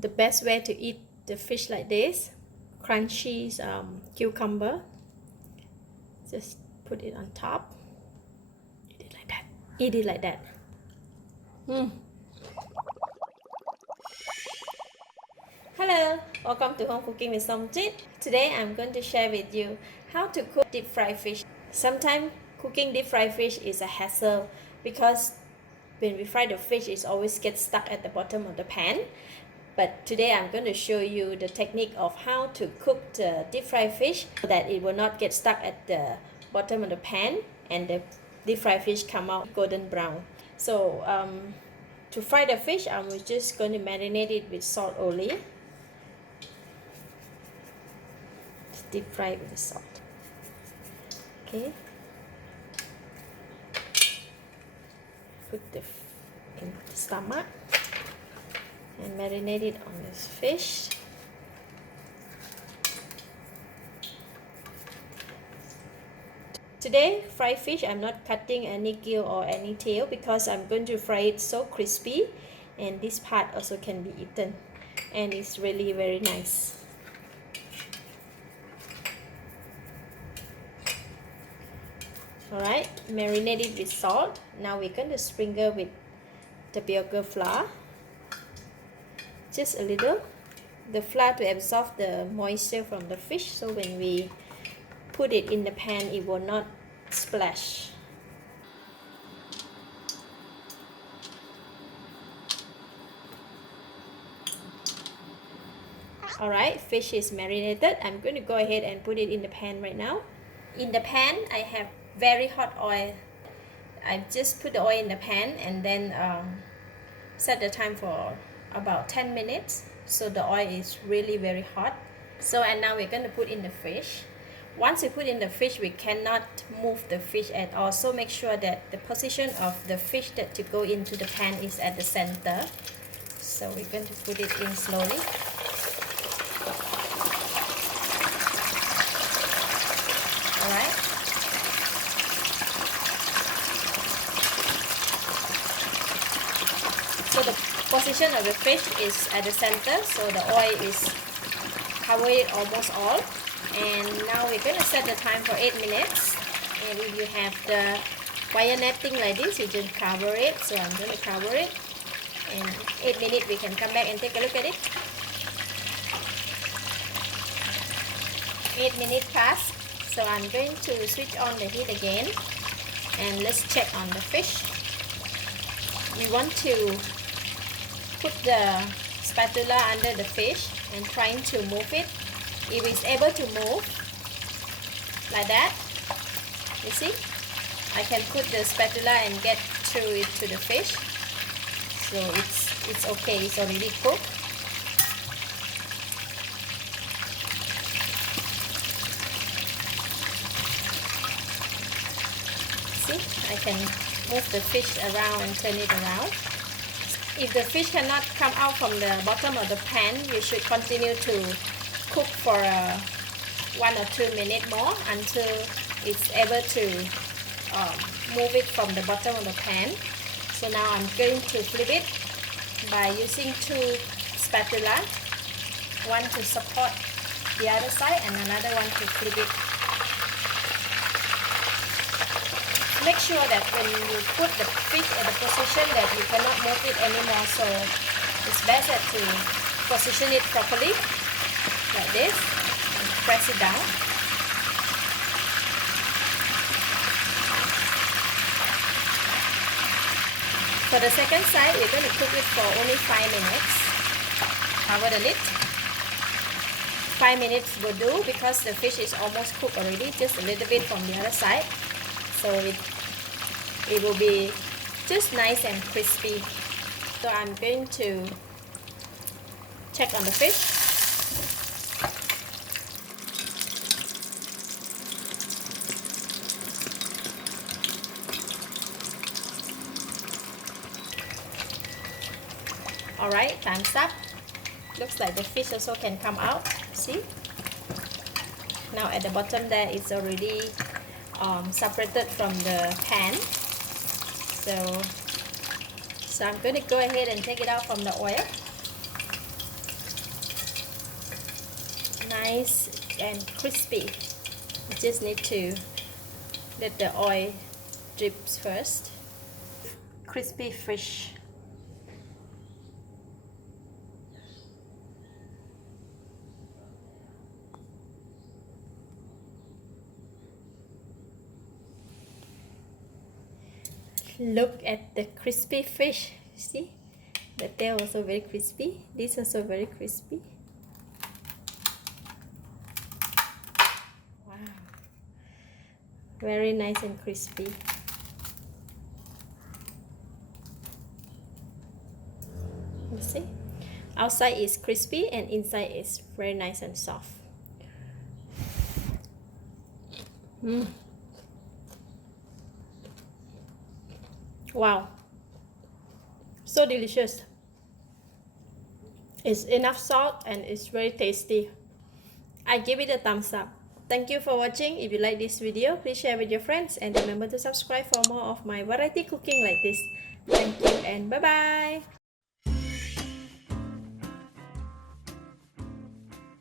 the best way to eat the fish like this, crunchy cucumber. Just put it on top. Eat it like that. Eat it like that. Hello, welcome to Home Cooking with Somjit. Today I'm going to share with you how to cook deep fried fish. Sometimes cooking deep fried fish is a hassle because when we fry the fish, it always gets stuck at the bottom of the pan. But today I'm going to show you the technique of how to cook the deep fried fish so that it will not get stuck at the bottom of the pan and the deep fried fish come out golden brown. So to fry the fish, I'm just going to marinate it with salt only. Deep fry it with the salt. Okay. Put in the stomach and marinate it on this fish. Today, fried fish, I'm not cutting any gill or any tail because I'm going to fry it so crispy, and this part also can be eaten, and it's really very nice. Alright, marinate it with salt. Now we're going to sprinkle with tapioca flour. Just a little. The flour to absorb the moisture from the fish, so when we put it in the pan, it will not splash. Alright, fish is marinated. I'm going to go ahead and put it in the pan right now. In the pan, I have very hot oil. I just put the oil in the pan and then set the time for about 10 minutes. So the oil is really very hot. So and now we're going to put in the fish. Once we put in the fish, we cannot move the fish at all. So make sure that the position of the fish that to go into the pan is at the center. So we're going to put it in slowly. Alright. So the position of the fish is at the center, so the oil is covered almost all. And now we're going to set the time for 8 minutes. And if you have the wire netting like this, you just cover it. So I'm going to cover it. And 8 minutes we can come back and take a look at it. 8 minutes passed. So I'm going to switch on the heat again. And let's check on the fish. We want to put the spatula under the fish and trying to move it. If it's able to move like that, you see, I can put the spatula and get through it to the fish. So it's okay, it's already cooked. See, I can move the fish around and turn it around. If the fish cannot come out from the bottom of the pan, you should continue to cook for 1 or 2 minutes more until it's able to move it from the bottom of the pan. So now I'm going to flip it by using 2 spatula, one to support the other side and another one to flip it. Make sure that when you put the fish at the position that you cannot move it anymore, so it's better to position it properly like this and press it down. For the second side, we're going to cook it for only 5 minutes. Cover the lid. 5 minutes will do because the fish is almost cooked already, just a little bit from the other side. So it will be just nice and crispy. So I'm going to check on the fish. Alright, time's up. Looks like the fish also can come out. See? Now at the bottom there, it's already separated from the pan. So I'm going to go ahead and take it out from the oil. nice and crispy. You just need to let the oil drips first. Crispy fish. Look at the crispy fish. See, the tail also very crispy. This also very crispy. Wow, very nice and crispy. You see, outside is crispy and inside is very nice and soft. Wow, so delicious. It's enough salt and it's very tasty. I give it a thumbs up. Thank you for watching. If you like this video, please share with your friends and remember to subscribe for more of my variety cooking like this. Thank you and bye bye.